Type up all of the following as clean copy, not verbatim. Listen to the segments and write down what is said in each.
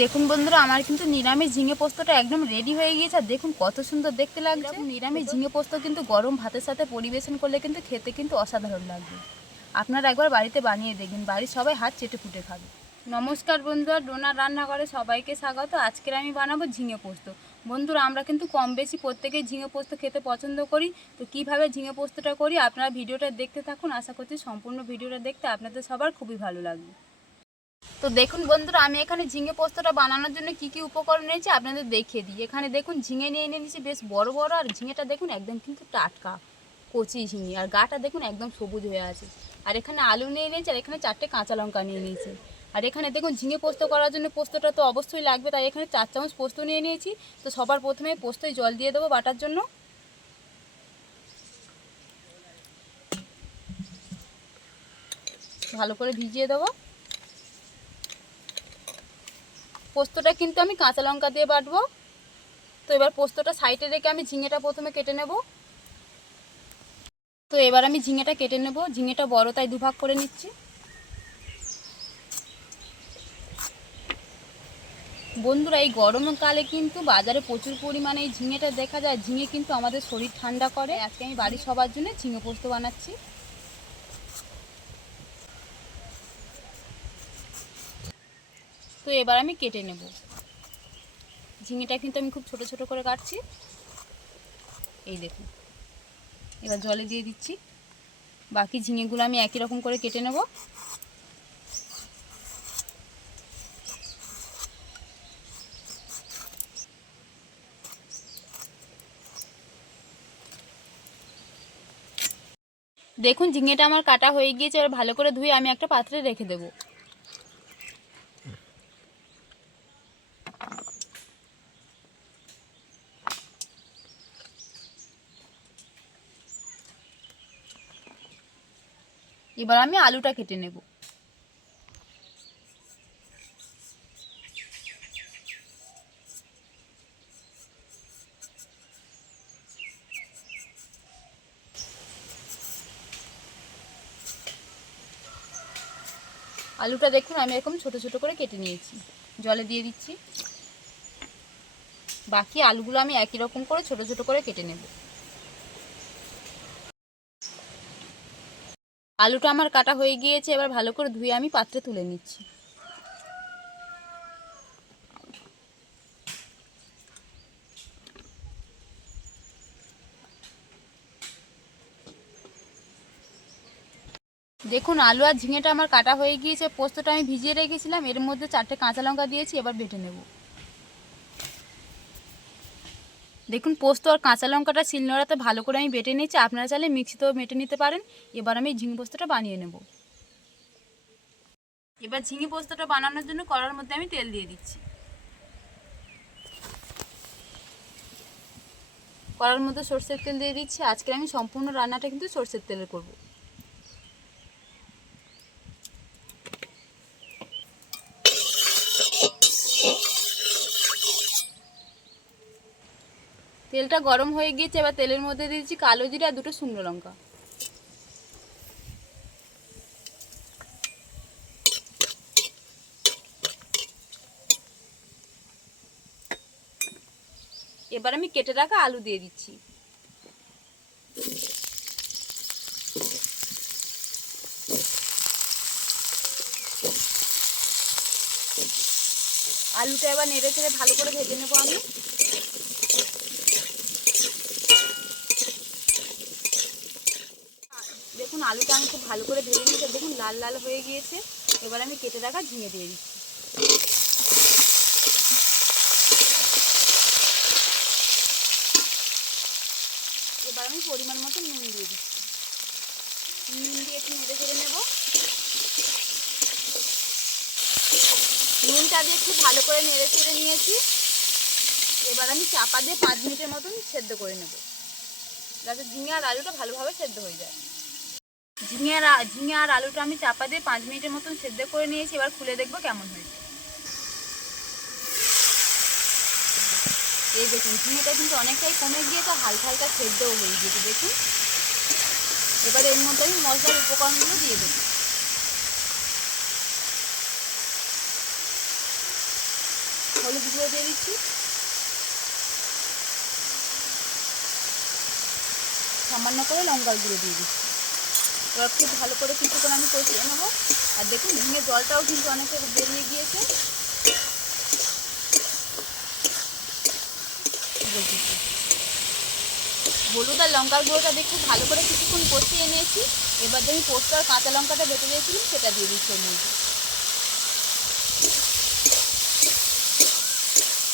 দেখুন বন্ধুরা, আমার কিন্তু নিরামিষ ঝিঙে পোস্তটা একদম রেডি হয়ে গিয়েছে। আর দেখুন কত সুন্দর দেখতে লাগছে। নিরামিষ ঝিঙে পোস্ত কিন্তু গরম ভাতের সাথে পরিবেশন করলে কিন্তু খেতে কিন্তু অসাধারণ লাগবে। আপনারা একবার বাড়িতে বানিয়ে দেখবেন, বাড়ির সবাই হাত চেটে ফুটে খাবে। নমস্কার বন্ধুরা, ডোনার রান্নাঘরে সবাইকে স্বাগত। আজকের আমি বানাবো ঝিঙে পোস্ত। বন্ধুরা, আমরা কিন্তু কম বেশি প্রত্যেকেই ঝিঙে পোস্ত খেতে পছন্দ করি। তো কীভাবে ঝিঙে পোস্তটা করি আপনারা ভিডিওটা দেখতে থাকুন। আশা করছি সম্পূর্ণ ভিডিওটা দেখতে আপনাদের সবার খুবই ভালো লাগবে। তো দেখুন বন্ধুরা, আমি এখানে ঝিঙে পোস্তটা বানানোর জন্য কি কি উপকরণ নিয়েছি আপনাদের দেখিয়ে দিই। এখানে দেখুন ঝিঙে নিয়ে নিয়েছি বেশ বড় বড়, আর ঝিঙেটা দেখুন একদম কিন্তু টাটকা কচি ঝিঙে, আর গাটা দেখুন একদম সবুজ হয়ে আছে। আর এখানে আলু নিয়ে নিয়েছি, আর এখানে 4টে কাঁচা লঙ্কা নিয়ে নিয়েছি। আর এখানে দেখুন ঝিঙে পোস্ত করার জন্য পোস্তটা তো অবশ্যই লাগবে, তাই এখানে 4 চামচ পোস্ত নিয়ে নিয়েছি। তো সবার প্রথমে পোস্তয় জল দিয়ে দেবো বাটার জন্য। ভালো করে ভিজিয়ে দেবো। পোস্তটা কিন্তু আমি কাঁচা লঙ্কা দিয়ে বাটবো। তো এবার পোস্তটা সাইডে রেখে আমি ঝিঙেটা প্রথমে কেটে নেব। তো এবার আমি ঝিঙেটা কেটে নেব। ঝিঙেটা বড় তাই দুভাগ করে নিচ্ছি। বন্ধুরা, এই গরমকালে কিন্তু বাজারে প্রচুর পরিমাণে এই ঝিঙেটা দেখা যায়। ঝিঙে কিন্তু আমাদের শরীর ঠান্ডা করে। আজকে আমি বাড়ির সবার জন্য ঝিঙে পোস্ত বানাচ্ছি। তো এবার আমি কেটে নেব। ঝিঙেটা কিন্তু আমি খুব ছোট ছোট করে কাটছি। এই দেখুন, এবার জলে দিয়ে দিচ্ছি। বাকি ঝিঙেগুলো আমি একই রকম করে কেটে নেব। দেখুন ঝিঙেটা আমার কাটা হয়ে গিয়েছে। এবার ভালো করে ধুয়ে আমি একটা পাত্রে রেখে দেব। এবার আমি আলুটা কেটে নেব। আলুটা দেখুন আমি এরকম ছোট ছোট করে কেটে নিয়েছি। জলে দিয়ে দিচ্ছি। বাকি আলুগুলো আমি একই রকম করে ছোট ছোট করে কেটে নেব। আলুটা আমার কাটা হয়ে গিয়েছে। এবার ভালো করে ধুয়ে আমি পাত্রে তুলে নিচ্ছি। দেখুন আলু আর ঝিঙেটা আমার কাটা হয়ে গিয়েছে। পোস্তটা আমি ভিজিয়ে রেখেছিলাম, এর মধ্যে 4টে কাঁচা লঙ্কা দিয়েছি। এবার বেটে নেব। দেখুন পোস্ত আর কাঁচা লঙ্কাটা শিলনোড়াতে ভালো করে আমি বেটে নিয়েছি। আপনারা চাইলে মিক্সিতেও বেটে নিতে পারেন। এবার আমি ঝিঙে পোস্তটা বানিয়ে নেব। এবার ঝিঙে পোস্তটা বানানোর জন্য কড়ার মধ্যে আমি তেল দিয়ে দিচ্ছি। কড়ার মধ্যে সরষের তেল দিয়ে দিচ্ছি। আজকে আমি সম্পূর্ণ রান্নাটা কিন্তু সরষের তেলে করব। তেলটা গরম হয়ে গিয়েছে। এবার তেলের মধ্যে দিয়ে দিচ্ছি কালো জিরা আর 2টো শুকনো লঙ্কা। এবার আমি কেটে রাখা আলু দিয়ে দিচ্ছি। আলুটা এবার নেড়ে চেড়ে ভালো করে ভেজে নেবো আমি। দেখুন আলুটা আমি খুব ভালো করে ভেজে নিয়েছি। দেখুন লাল লাল হয়ে গিয়েছে। এবার আমি কেটে রাখা ঝিঙে দিয়ে দিচ্ছি। এবার আমি পরিমাণ মতো নুন দিয়ে দিচ্ছি। নুন দিয়ে একটু নেড়ে চেড়ে নেব। নুনটা দিয়ে খুব ভালো করে নেড়ে চেড়ে নিয়েছি। এবার আমি চাপা দিয়ে 5 মিনিটের মতন সেদ্ধ করে নেব, যাতে ঝিঙে আর আলুটা ভালোভাবে সেদ্ধ হয়ে যায়। ঝিঙে আর আলুটা আমি চাপা দিয়ে 5 মিনিটের মতন সেদ্ধ করে নিয়েছি। এবার খুলে দেখবো কেমন হয়েছে। এই দেখুন ঝিঙেটা কিন্তু অনেকটাই কমে গিয়েছে, হালকা হালকা সেদ্ধও হয়ে গিয়েছে। দেখুন এবার এর মধ্যে আমি মশলার উপকরণগুলো দিয়ে দেবো। দিচ্ছি, সামান্য করে লঙ্কার গুঁড়ো দিয়ে দিচ্ছি। এবার খুব ভালো করে কিছুক্ষণ আমি কষিয়ে নেবো। আর দেখুন ঝিঙে জলটাও কিন্তু অনেকটা বেরিয়ে গিয়েছে। হলুদ আর লঙ্কার গুঁড়োটা দিয়ে খুব ভালো করে কিছুক্ষণ কষিয়ে নিয়েছি। এবার যে আমি পোস্ত আর কাঁচা লঙ্কাটা বেটে দিয়েছিলাম সেটা দিয়ে দিচ্ছি এর মধ্যে।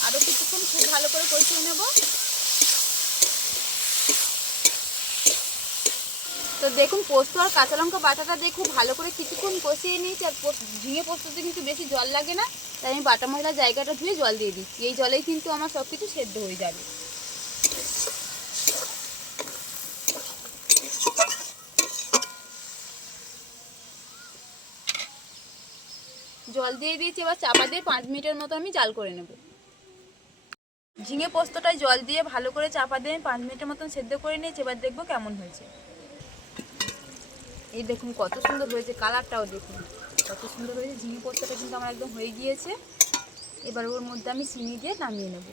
আরও কিছুক্ষণ খুব ভালো করে কষিয়ে নেব। তো দেখুন পোস্ত আর কাঁচা লঙ্কা বাটাটা দিয়ে খুব ভালো করে কিছুক্ষণ কষিয়ে নিয়েছি। আর ঝিঙে পোস্ততে কিন্তু বেশি জল লাগে না, তাই আমি বাটা মশলার জায়গাটা ধুয়ে জল দিয়ে দিচ্ছি। এই জলেই কিন্তু আমার সব কিছু সেদ্ধ হয়ে যাবে। জল দিয়ে দিয়েছি, এবার চাপা দিয়ে 5 মিনিটের মতো আমি জাল করে নেব। ঝিঙে পোস্তটায় জল দিয়ে ভালো করে চাপা দিয়ে 5 মিনিটের মতন সেদ্ধ করে নিয়েছি। এবার দেখবো কেমন হয়েছে। এই দেখুন কত সুন্দর হয়েছে, কালারটাও দেখুন কত সুন্দর হয়েছে। ঝিঙে পোস্তটা কিন্তু আমার একদম হয়ে গিয়েছে। এবার ওর মধ্যে আমি চিনি দিয়ে নামিয়ে নেব।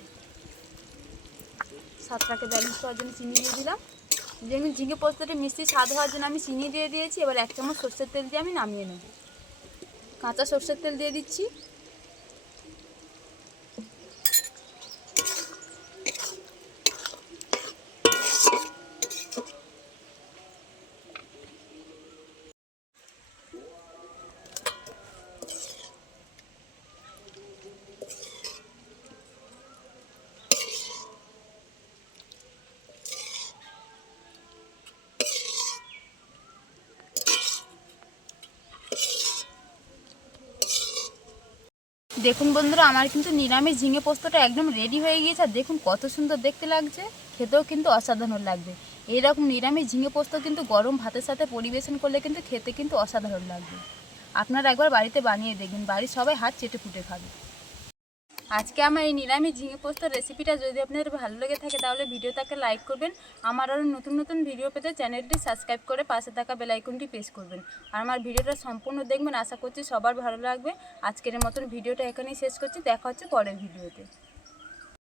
স্বাদটাকে ব্যালেন্স করার জন্য চিনি দিয়ে দিলাম। যেমন ঝিঙে পোস্তটা মিষ্টি স্বাদ হওয়ার জন্য আমি চিনি দিয়ে দিয়েছি। এবার 1 চামচ সরষের তেল দিয়ে আমি নামিয়ে নেব। কাঁচা সরষের তেল দিয়ে দিচ্ছি। দেখুন বন্ধুরা, আমার কিন্তু নিরামিষ ঝিঙে পোস্তটা একদম রেডি হয়ে গিয়েছে। আর দেখুন কত সুন্দর দেখতে লাগছে, খেতেও কিন্তু অসাধারণ লাগবে। এইরকম নিরামিষ ঝিঙে পোস্ত কিন্তু গরম ভাতের সাথে পরিবেশন করলে কিন্তু খেতে কিন্তু অসাধারণ লাগবে। আপনারা একবার বাড়িতে বানিয়ে দেখবেন, বাড়ির সবাই হাত চেটে ফুটে খাবে। আজকে আমার এই নিরামিষ ঝিঙে পোস্তর রেসিপিটা যদি আপনাদের ভালো লেগে থাকে তাহলে ভিডিওটাকে লাইক করবেন। আমার আরও নতুন নতুন ভিডিও পেতে চ্যানেলটি সাবস্ক্রাইব করে পাশে থাকা বেল আইকনটি প্রেস করবেন। আর আমার ভিডিওটা সম্পূর্ণ দেখবেন, আশা করছি সবার ভালো লাগবে। আজকের মতন ভিডিওটা এখানেই শেষ করছি, দেখা হচ্ছে পরের ভিডিওতে।